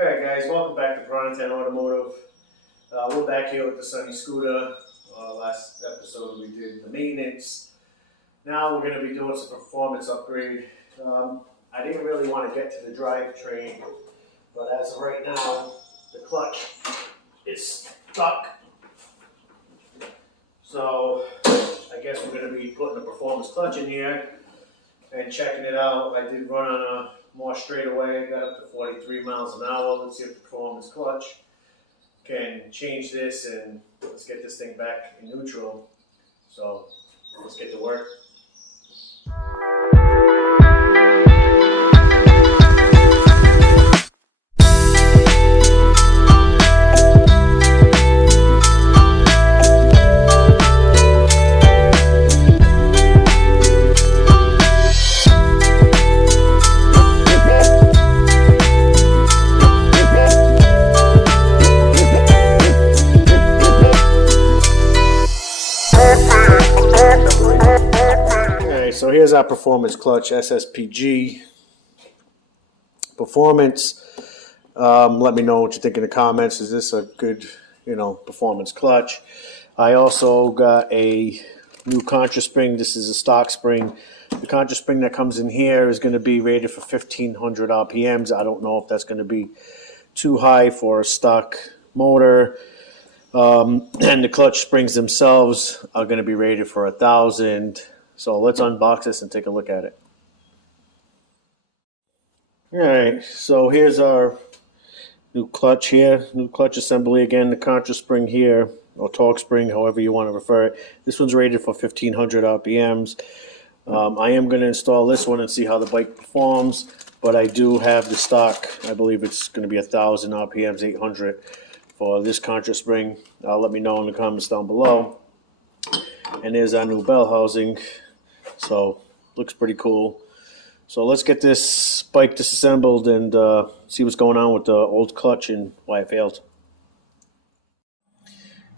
Alright guys, welcome back to Bronton Automotive. We're back here with the Sunny Scooter. Last episode we did the maintenance. Now we're going to be doing some performance upgrade. I didn't really want to get to the drivetrain, but as of right now, the clutch is stuck. So I guess we're going to be putting the performance clutch in here and checking it out. I did run on a more straightaway, got up to 43 miles an hour. Let's see if the performance clutch can change this, and let's get this thing back in neutral. So let's get to work. So here's our performance clutch, SSPG performance. Let me know what you think in the comments. Is this a good, performance clutch? I also got a new contra spring. This is a stock spring. The contra spring that comes in here is going to be rated for 1500 RPMs. I don't know if that's going to be too high for a stock motor. And the clutch springs themselves are going to be rated for 1000. So let's unbox this and take a look at it. Alright, so here's our new clutch here. New clutch assembly again, the contra spring here, or torque spring, however you want to refer it. This one's rated for 1500 RPMs. I am going to install this one and see how the bike performs, but I do have the stock. I believe it's going to be 1000 RPMs, 800 for this contra spring. Let me know in the comments down below. And there's our new bell housing. So looks pretty cool. So let's get this bike disassembled and see what's going on with the old clutch and why it failed.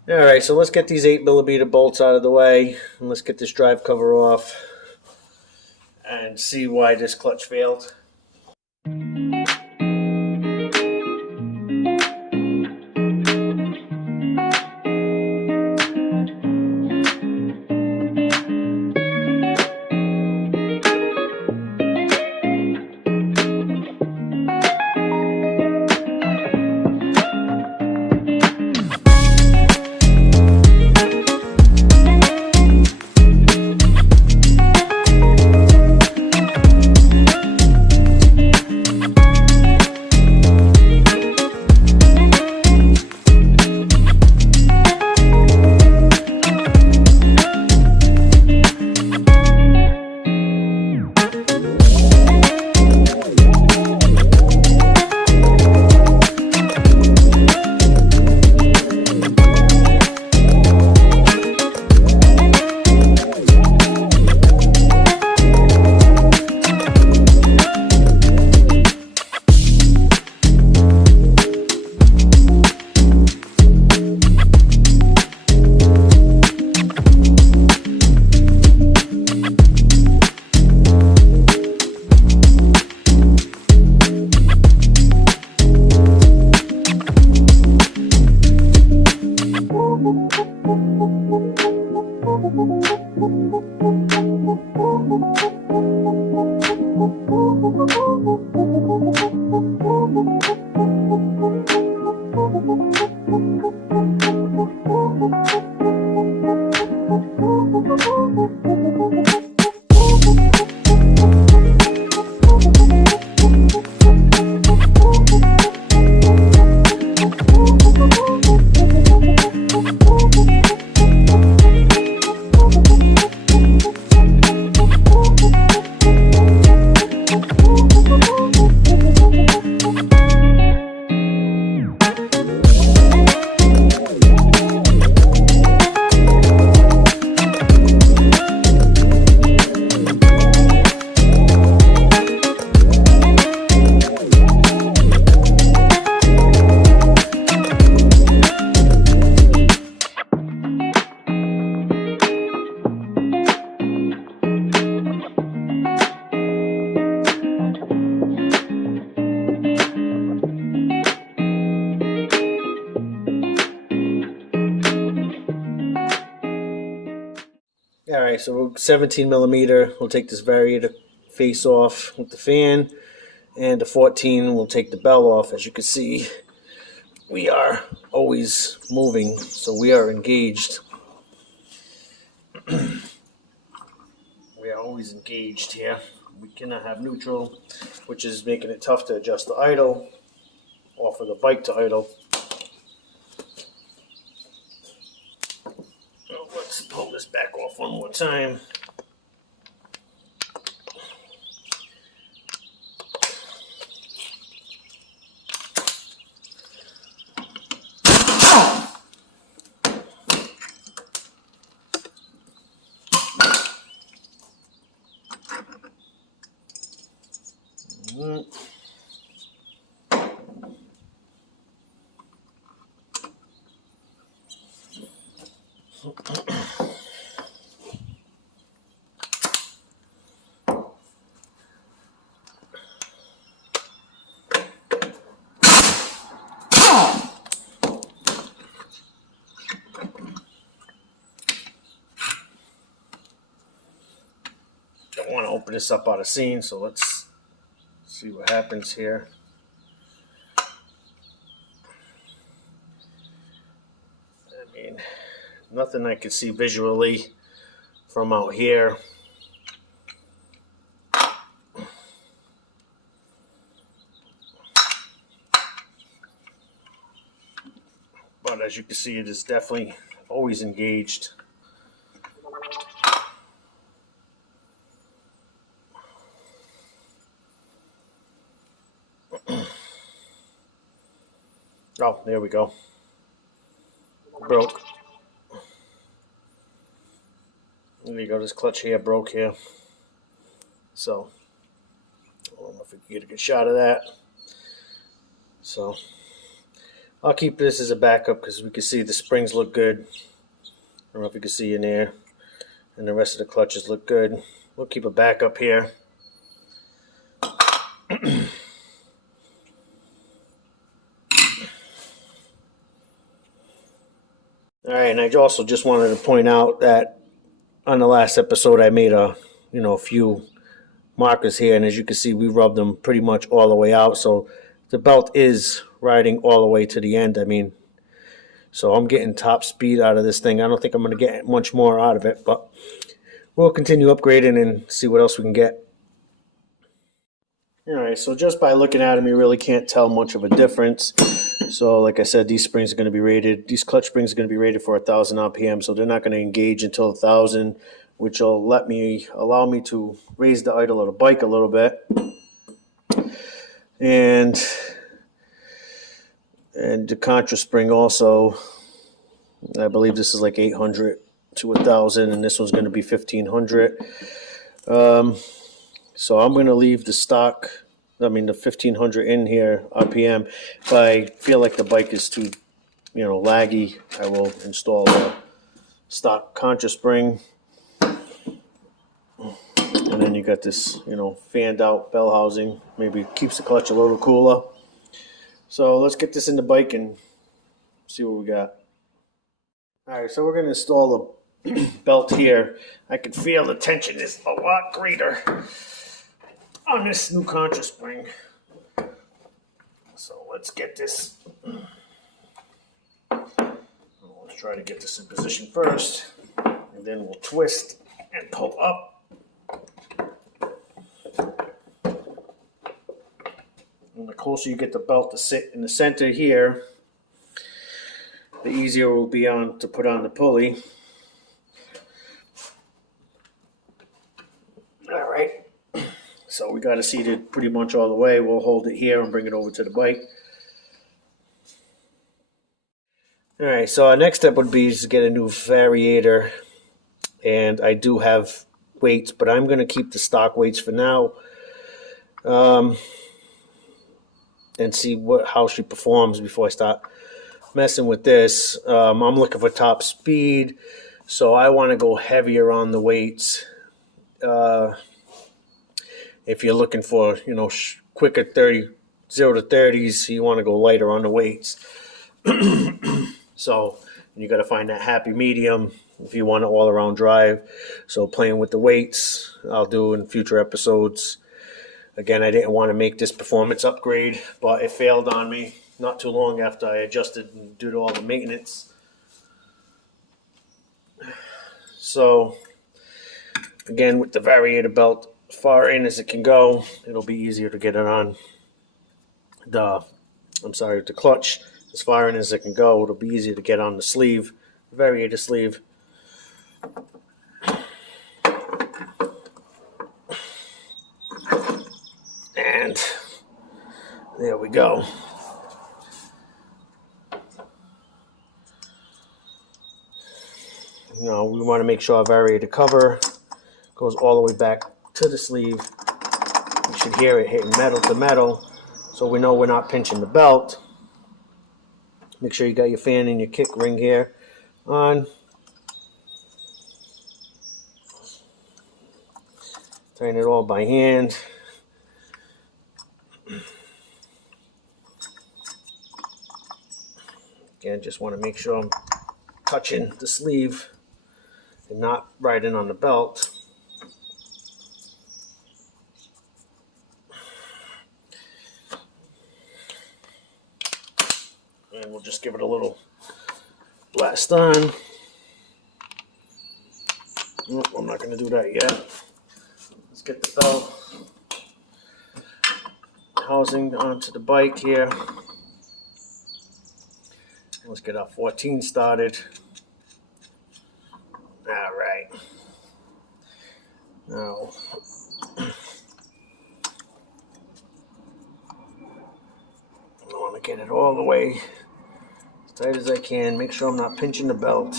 Alright, so let's get these 8mm bolts out of the way and let's get this drive cover off and see why this clutch failed. right, so 17 millimeter. We'll take this variator face off with the fan, and the 14 will take the bell off. As you can see, we are always moving, so we are engaged. We are always engaged here. We cannot have neutral, which is making it tough to adjust the idle, or for the bike to idle. So let's pull this back off one more time. Don't want to open this up out of scene, so let's see what happens here. I mean, nothing I can see visually from out here. But as you can see, it is definitely always engaged. Oh, there we go. Broke. There you go. This clutch here broke here. So, I don't know if we can get a good shot of that. So, I'll keep this as a backup because we can see the springs look good. I don't know if you can see in there. And the rest of the clutches look good. We'll keep a backup here. All right, and I also just wanted to point out that on the last episode I made a few markers here, and as you can see, we rubbed them pretty much all the way out. So the belt is riding all the way to the end. I mean, so I'm getting top speed out of this thing. I don't think I'm going to get much more out of it, but we'll continue upgrading and see what else we can get. All right, so just by looking at them, you really can't tell much of a difference. So like I said, these springs are going to be rated, these clutch springs are going to be rated for 1,000 RPM, so they're not going to engage until 1,000, which will allow me to raise the idle of the bike a little bit. And the contra spring also, I believe this is like 800 to 1,000, and this one's going to be 1,500. So I'm going to leave the stock, the 1,500 in here RPM. If I feel like the bike is too, laggy, I will install a stock contra spring. And then you got this, fanned out bell housing. Maybe it keeps the clutch a little cooler. So let's get this in the bike and see what we got. All right, so we're going to install the belt here. I can feel the tension is a lot greater on this new contra spring. So let's get this. Let's try to get this in position first, and then we'll twist and pull up. And the closer you get the belt to sit in the center here, the easier it will be to put on the pulley. All right. So we got it seated pretty much all the way. We'll hold it here and bring it over to the bike. All right, so our next step would be to get a new variator. And I do have weights, but I'm going to keep the stock weights for now. And see how she performs before I start messing with this. I'm looking for top speed, so I want to go heavier on the weights. If you're looking for, quicker 0 to 30s, you want to go lighter on the weights. So you got to find that happy medium. if you want an all-around drive. So playing with the weights, I'll do in future episodes. Again, I didn't want to make this performance upgrade, but it failed on me not too long after I adjusted due to all the maintenance. So again, with the variator belt far in as it can go, it'll be easier to get it on the clutch as far in as it can go. It'll be easier to get on the sleeve, the variator sleeve. And there we go. Now we want to make sure our variator cover goes all the way back to the sleeve. You should hear it hitting metal to metal, so we know we're not pinching the belt. Make sure you got your fan and your kick ring here on. Tighten it all by hand. Again, just want to make sure I'm touching the sleeve and not riding on the belt. And we'll just give it a little blast on. Nope, I'm not going to do that yet. Let's get the belt housing onto the bike here. Let's get our 14 started. All right. Now, I want to get it all the way as tight as I can. Make sure I'm not pinching the belt.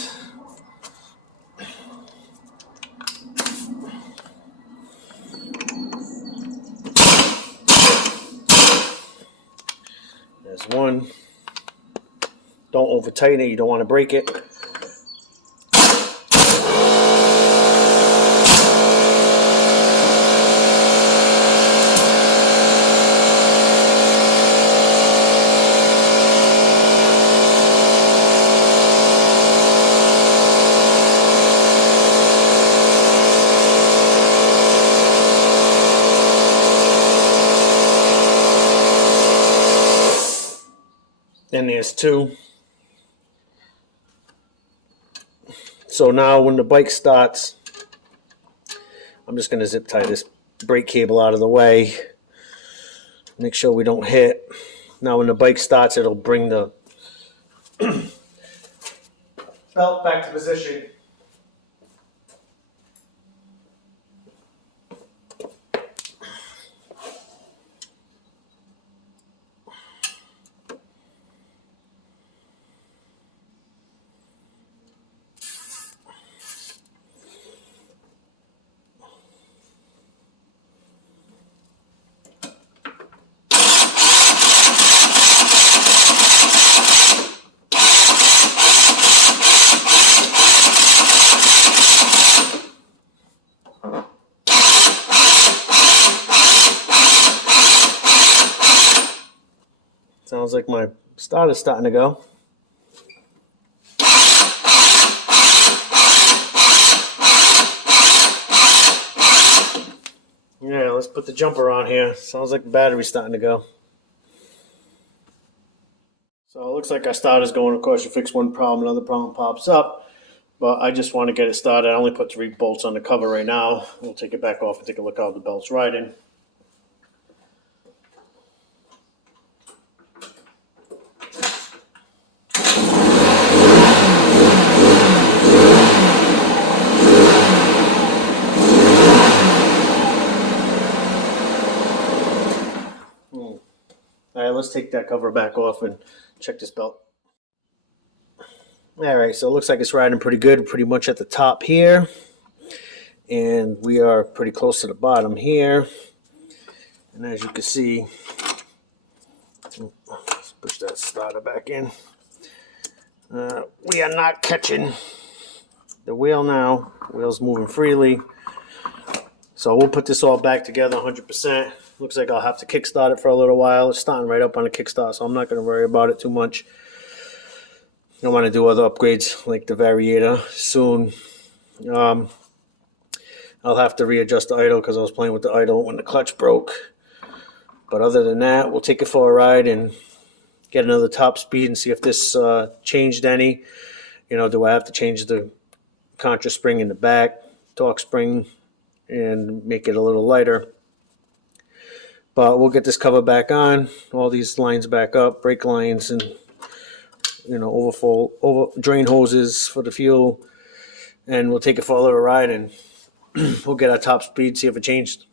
There's one. Don't over tighten it, you don't want to break it. Then there's two. So now when the bike starts, I'm just going to zip tie this brake cable out of the way. Make sure we don't hit. Now when the bike starts, it'll bring the belt back to position. Sounds like my starter's starting to go. Yeah, let's put the jumper on here. Sounds like the battery's starting to go. So it looks like our starter's going. Of course, you fix one problem, another problem pops up. But I just want to get it started. I only put 3 bolts on the cover right now. We'll take it back off and take a look how the belt's riding. All right, let's take that cover back off and check this belt. All right, so it looks like it's riding pretty good, pretty much at the top here. And we are pretty close to the bottom here. And as you can see, let's push that starter back in. We are not catching the wheel now. The wheel's moving freely. So we'll put this all back together 100%. Looks like I'll have to kickstart it for a little while. It's starting right up on the kickstart, so I'm not going to worry about it too much. I want to do other upgrades like the variator soon. Um, I'll have to readjust the idle because I was playing with the idle when the clutch broke. But other than that, we'll take it for a ride and get another top speed and see if this changed any. You know, do I have to change the contra spring in the back, torque spring, and make it a little lighter? But we'll get this cover back on, all these lines back up, brake lines, and drain hoses for the fuel, and we'll take it for a little ride and we'll get our top speed, see if it changed.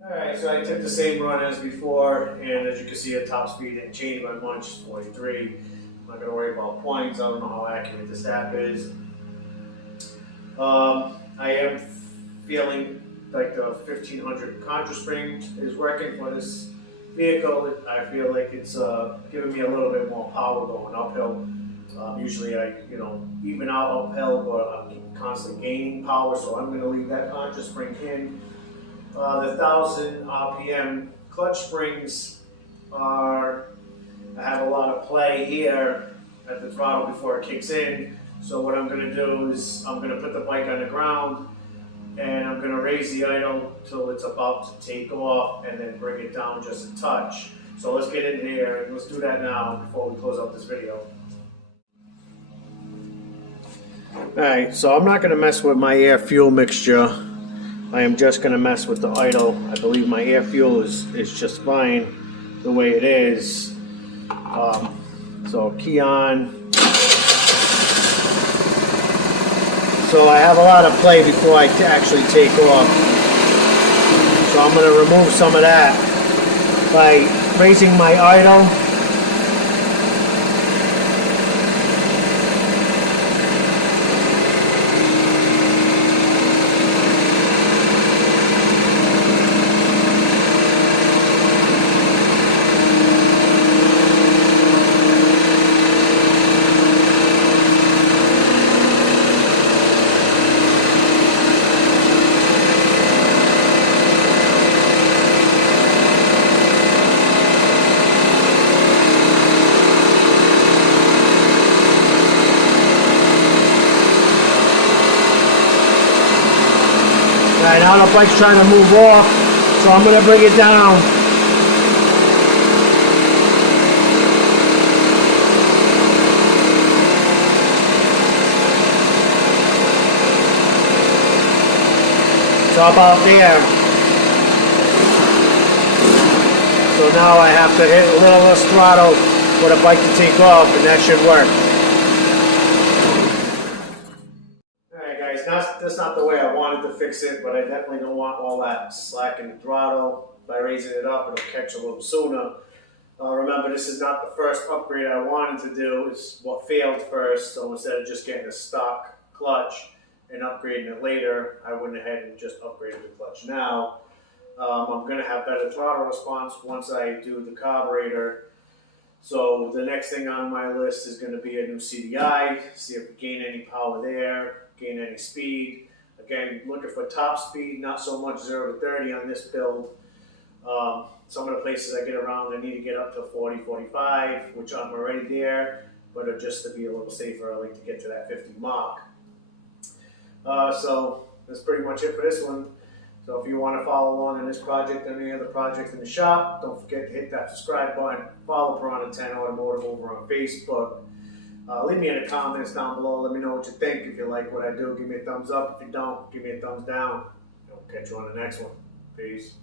Alright, so I took the same run as before, and as you can see, the top speed didn't change by much, 43. I'm not going to worry about points. I don't know how accurate this app is. I am feeling like the 1500 contra spring is working for this vehicle. I feel like it's giving me a little bit more power going uphill. Usually I, even out uphill, but I'm constantly gaining power, so I'm going to leave that contra spring in. The 1000 RPM clutch springs I have a lot of play here at the throttle before it kicks in. So what I'm going to do is I'm going to put the bike on the ground and I'm going to raise the idle till it's about to take off and then bring it down just a touch. So let's get in here and let's do that now before we close out this video. Alright, so I'm not going to mess with my air fuel mixture. I am just going to mess with the idle. I believe my air fuel is just fine the way it is. So key on. So I have a lot of play before I actually take off. So I'm going to remove some of that by raising my idle. Alright, now the bike's trying to move off, so I'm going to bring it down. So about there. So now I have to hit a little less throttle for the bike to take off, and that should work. That's not the way I wanted to fix it, but I definitely don't want all that slack in the throttle. By raising it up, it'll catch a little sooner. Remember, this is not the first upgrade I wanted to do. It's what failed first, so instead of just getting a stock clutch and upgrading it later, I went ahead and just upgraded the clutch now. I'm going to have better throttle response once I do the carburetor. So the next thing on my list is going to be a new CDI, see if we gain any power there. Gain any speed. Again, looking for top speed, not so much 0 to 30 on this build. Some of the places I get around, I need to get up to 40, 45, which I'm already there, but just to be a little safer, I like to get to that 50 mark. So that's pretty much it for this one. So if you want to follow along in this project and any other projects in the shop, don't forget to hit that subscribe button. Follow Piranha 10 Automotive over on Facebook. Leave me in the comments down below. Let me know what you think. If you like what I do, give me a thumbs up. If you don't, give me a thumbs down. I'll catch you on the next one. Peace.